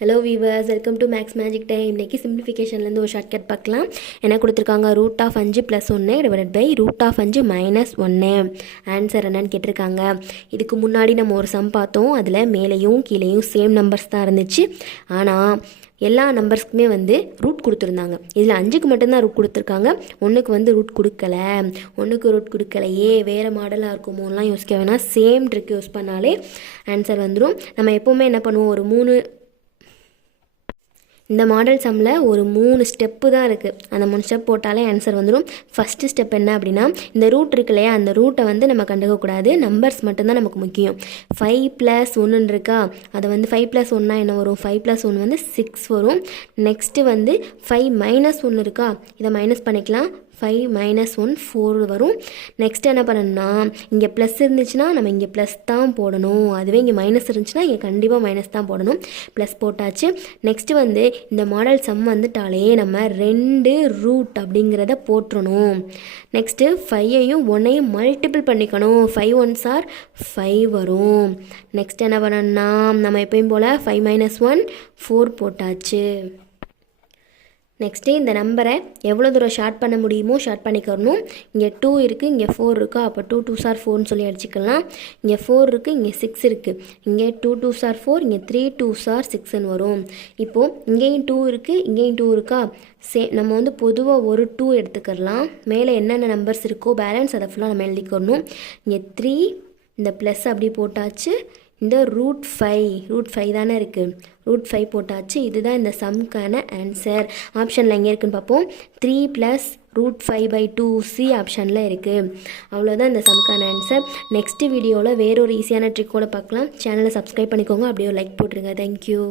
Hello viewers, welcome to max magic time. இன்றைக்கி சிம்பிளிஃபிகேஷன்லேருந்து ஒரு ஷார்ட்கட் பார்க்கலாம். என்ன கொடுத்துருக்காங்க? √5 + 1 டிவைடட் பை √5 - 1. ஆன்சர் என்னன்னு கேட்டிருக்காங்க. இதுக்கு முன்னாடி நம்ம ஒரு சம் பார்த்தோம். அதில் மேலேயும் கீழேயும் சேம் நம்பர்ஸ் தான் இருந்துச்சு. ஆனால் எல்லா நம்பர்ஸ்க்குமே ரூட் கொடுத்துருந்தாங்க. இதில் 5க்கு மட்டும்தான் ரூட் கொடுத்துருக்காங்க. 1க்கு ரூட் கொடுக்கல. 1க்கு ரூட் கொடுக்கலையே, வேறு மாடலாக இருக்குமோலாம் யோசிக்க வேணாம். சேம் ட்ரிக் யூஸ் பண்ணாலே ஆன்சர் வந்துடும். நம்ம எப்போவுமே என்ன பண்ணுவோம், இந்த மாடல் சம்மில் ஒரு 3 ஸ்டெப்பு தான் இருக்குது. அந்த 3 ஸ்டெப் போட்டாலே ஆன்சர் வந்துடும். ஃபஸ்ட்டு ஸ்டெப் என்ன அப்படின்னா, இந்த ரூட் இருக்கு இல்லையா, அந்த ரூட்டை நம்ம கண்டுக்கக்கூடாது. நம்பர்ஸ் மட்டும்தான் நமக்கு முக்கியம். 5 + 1 இருக்கா, அதை 5 + 1 என்ன வரும்? 5 + 1 6 வரும். நெக்ஸ்ட்டு 5 - 1 இருக்கா, இதை மைனஸ் பண்ணிக்கலாம். 5 - 1 4 வரும். நெக்ஸ்ட் என்ன பண்ணணும்னா, இங்கே ப்ளஸ் இருந்துச்சுன்னா நம்ம இங்கே ப்ளஸ் தான் போடணும். அதுவே இங்கே மைனஸ் இருந்துச்சுன்னா இங்கே கண்டிப்பாக மைனஸ் தான் போடணும். ப்ளஸ் போட்டாச்சு. நெக்ஸ்ட்டு இந்த மாடல் சம் வந்துட்டாலே நம்ம 2 ரூட் அப்படிங்கிறத போட்டுறணும். நெக்ஸ்ட்டு 5ஐயும் 1ஐயும் மல்டிபிள் பண்ணிக்கணும். 5 1s are 5 வரும். நெக்ஸ்ட் என்ன பண்ணணும்னா, நம்ம எப்பயும் போல் 5 - 1 4 போட்டாச்சு. நெக்ஸ்ட்டு இந்த நம்பரை எவ்வளோ தூரம் ஷார்ட் பண்ண முடியுமோ ஷார்ட் பண்ணிக்கணும். இங்கே 2 இருக்குது, இங்கே 4 இருக்கா, அப்போ 2 2s are 4ன்னு சொல்லி அடிச்சுக்கலாம். இங்கே 4 இருக்குது, இங்கே 6 இருக்குது. இங்கே 2 2s are 4, இங்கே 3 2s are 6ன்னு வரும். இப்போது இங்கேயும் 2 இருக்குது, இங்கேயும் 2 இருக்கா. நம்ம பொதுவாக ஒரு 2 எடுத்துக்கலாம். மேலே என்னென்ன நம்பர்ஸ் இருக்கோ பேலன்ஸ் அதை ஃபுல்லாக நம்ம எழுதிக்கணும். இங்கே 3, இந்த ப்ளஸ் அப்படி போட்டாச்சு. இந்த √5 தானே இருக்குது, √5 போட்டாச்சு. இதுதான் இந்த சம்க்கான ஆன்சர். ஆப்ஷனில் எங்கே இருக்குன்னு பார்ப்போம். 3 + √5/2C ஆப்ஷனில் இருக்குது. அவ்வளோதான் இந்த சம்க்கான ஆன்சர். நெக்ஸ்ட் வீடியோவில் வேறொரு ஈஸியான ட்ரிக்கோட பார்க்கலாம். சேனலை சப்ஸ்கிரைப் பண்ணிக்கோங்க, அப்படியே லைக் போட்டுருங்க. தேங்க்யூ.